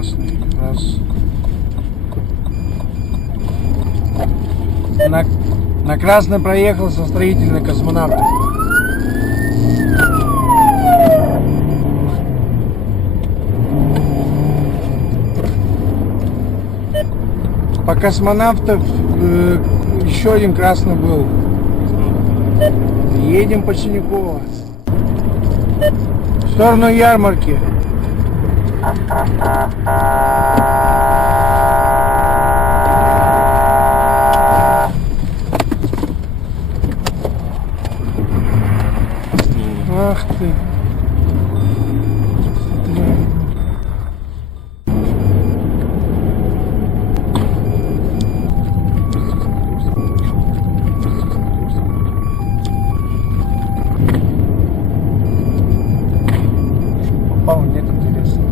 красный. Раз. На красный проехал со строительной космонавта. По космонавтов еще один красный был. Едем по Синякова. В сторону ярмарки. Ах ты. Попал, нет, интересно.